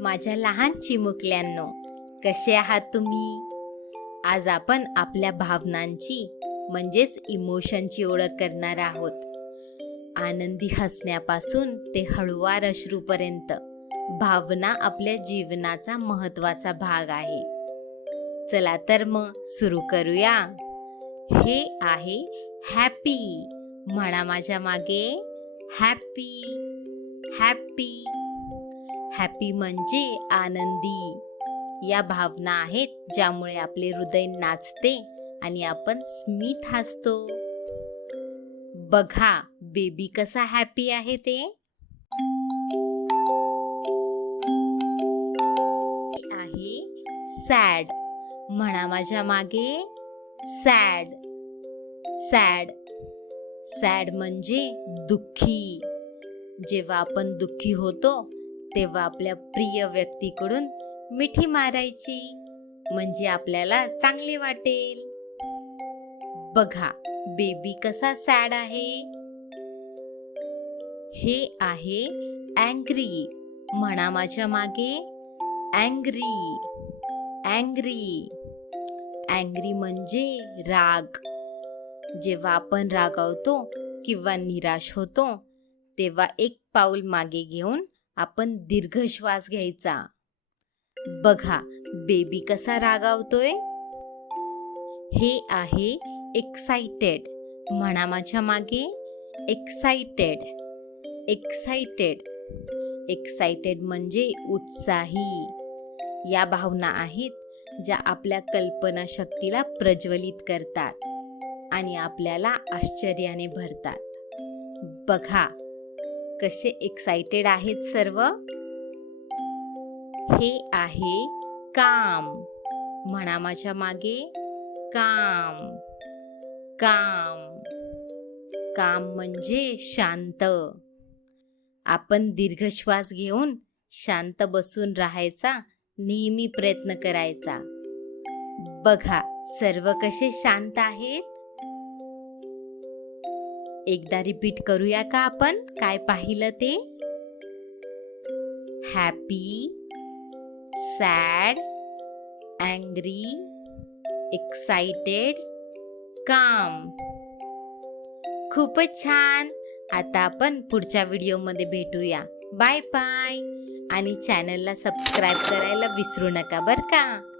माझ्या लहान चिमुकल्यांनो, कसे आहात तुम्ही? आज आपण आपल्या भावनांची म्हणजेच इमोशनची ओळख करणार आहोत. आनंदी हसण्यापासून ते हळुवार अश्रूपर्यंत भावना आपल्या जीवनाचा महत्त्वाचा भाग आहे. चला तर मग सुरू करूया. हे आहे हॅपी. म्हणा माझ्या मागे, हॅपी हॅपी. हॅपी म्हणजे आनंदी. या भावना आहेत ज्यामुळे आपले हृदय नाचते आणि आपण स्मित हसतो. बघा बेबी कसा हॅपी आहे ते. आहे सॅड. म्हणा माझ्या मागे, सॅड सॅड. सॅड म्हणजे दुःखी. जेव्हा आपण दुःखी होतो तेव्हा आपल्या प्रिय व्यक्तीकडून मिठी मारायची, म्हणजे आपल्याला चांगले वाटेल. बघा बेबी कसा सॅड आहे. हे आहे अँग्री. म्हणा माझ्या मागे, अँग्री अँग्री. अँग्री म्हणजे राग. जेव्हा आपण रागावतो किंवा निराश होतो तेव्हा एक पाऊल मागे घेऊन आपण दीर्घ श्वास घ्यायचा. बघा बेबी कसा रागावतोय. हे आहे एक्साइटेड. म्हणा माझ्या मागे, एक्साइटेड एक्साइटेड. एक्साइटेड म्हणजे उत्साही. या भावना आहेत ज्या आपल्या कल्पनाशक्तीला प्रज्वलित करतात आणि आपल्याला आश्चर्याने भरतात. बघा कसे एक्साइटेड आहेत सर्व. हे आहे काम. म्हणा माझ्या मागे, काम काम. काम म्हणजे शांत. आपण दीर्घ श्वास घेऊन शांत बसून राहायचा नेहमी प्रयत्न करायचा. बघा सर्व कसे शांत आहेत. एकदा रिपीट करूया का आपण काय पाहिलं ते. हॅपी, सॅड, अँग्री, एक्साइटेड, काम. खूपच छान. आता आपण पुढच्या व्हिडिओमध्ये भेटूया. Bye bye. आणि चॅनलला सबस्क्राईब करायला विसरू नका बरं का.